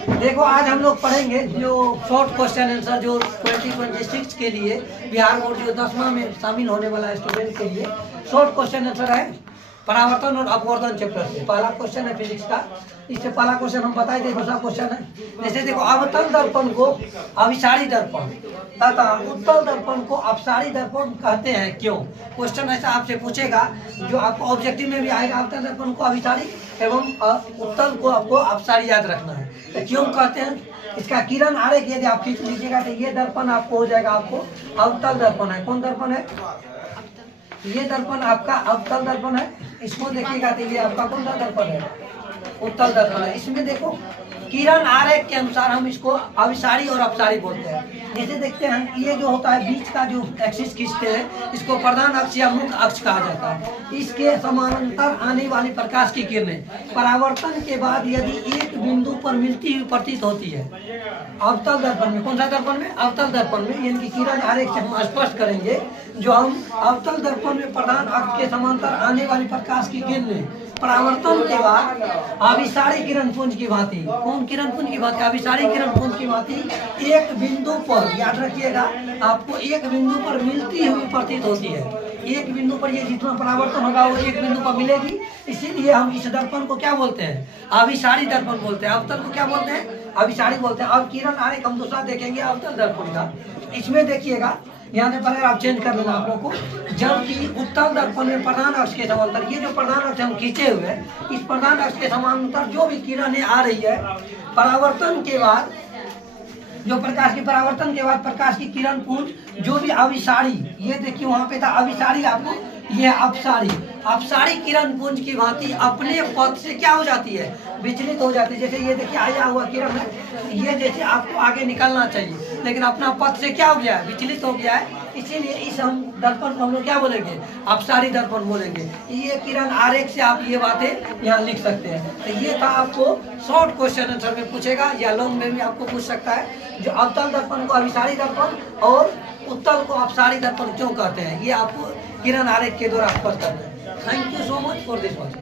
देखो आज हम लोग पढ़ेंगे जो शॉर्ट क्वेश्चन आंसर जो 2026 के लिए बिहार बोर्ड जो 10वां में शामिल होने वाला स्टूडेंट के लिए शॉर्ट क्वेश्चन आंसर है परावर्तन और अपवर्तन चैप्टर से। पहला क्वेश्चन है फिजिक्स का। इससे पहला क्वेश्चन हम बताए थे, दूसरा क्वेश्चन है जैसे देखो अवतल दर्पण को अभिसारी दर्पण तथा उत्तल दर्पण को अपसारी दर्पण कहते हैं क्यों। क्वेश्चन ऐसा आपसे पूछेगा जो आपको ऑब्जेक्टिव में भी आएगा। अवतल दर्पण को अभिसारी एवं उत्तल को आपको अपसारी याद रखना है। तो क्यों कहते हैं, इसका किरण आरेख यदि आप खींच लीजिएगा तो ये दर्पण आपको हो जाएगा, आपको अवतल दर्पण है। कौन दर्पण है? ये दर्पण आपका अवतल दर्पण है। इसको देखिएगा तो ये आपका कौन सा दर्पण है? उत्तल दर्पण है। इसमें देखो किरण आरेख के अनुसार हम इसको अभिसारी और अपसारी बोलते हैं। जैसे देखते हैं ये जो होता है बीच का जो एक्सिस खींचते हैं इसको प्रधान अक्ष या मुख्य अक्ष कहा जाता है। इसके समानांतर आने वाली प्रकाश की किरणें परावर्तन के बाद यदि एक बिंदु पर मिलती हुई प्रतीत होती है अवतल दर्पण में। कौन सा दर्पण में? अवतल दर्पण में। यानी कि किरण आरेख से हम स्पष्ट करेंगे जो हम अवतल दर्पण में प्रधान अक्ष के समांतर आने वाली प्रकाश की किरणें परावर्तन के बाद अभिसारी किरण पुंज की भांति, कौन किरण पुंज की भांति? अभिसारी किरण पुंज की भांति एक बिंदु पर, याद रखिएगा, आपको एक बिंदु पर मिलती हुई प्रतीत होती है। एक बिंदु पर ये जितना परावर्तन होगा वो एक बिंदु पर मिलेगी। इसीलिए हम इस दर्पण को क्या बोलते हैं? अभिसारी दर्पण बोलते हैं। अवतल को क्या बोलते हैं? अभिसारी बोलते हैं। अब किरण आरेख हम दूसरा देखेंगे अवतल दर्पण का। इसमें देखिएगा यहाँ से पहले आप चेंज कर लेना आप लोग को। जबकि उत्तल दर्पण में प्रधान अक्ष के समांतर, ये जो प्रधान अक्ष हम खींचे हुए हैं इस प्रधान अक्ष के समांतर जो भी किरणें आ रही है परावर्तन के बाद, जो प्रकाश की परावर्तन के बाद प्रकाश की किरण पुंज जो भी अभिसारी, ये देखिए वहां पे था अभिसारी, आपको ये अपसारी, अपसारी किरण पुंज की भांति अपने पथ से क्या हो जाती है? विचलित हो जाती है। जैसे ये देखिए आया हुआ किरण है, ये जैसे आपको आगे निकलना चाहिए लेकिन अपना पथ से क्या हो गया है? विचलित हो गया है। इसीलिए इस हम दर्पण को हम लोग क्या बोलेंगे? अपसारी दर्पण बोलेंगे। ये किरण आरेख से आप ये बातें यहाँ लिख सकते हैं। तो ये था आपको शॉर्ट क्वेश्चन आंसर में पूछेगा या लॉन्ग में भी आपको पूछ सकता है। जो अवतल दर्पण को अभिसारी दर्पण और उत्तल को अपसारी दर्पण क्यों कहते हैं, ये आपको किरण आरेख के द्वारा स्पष्ट करना है। Thank you so much for this one.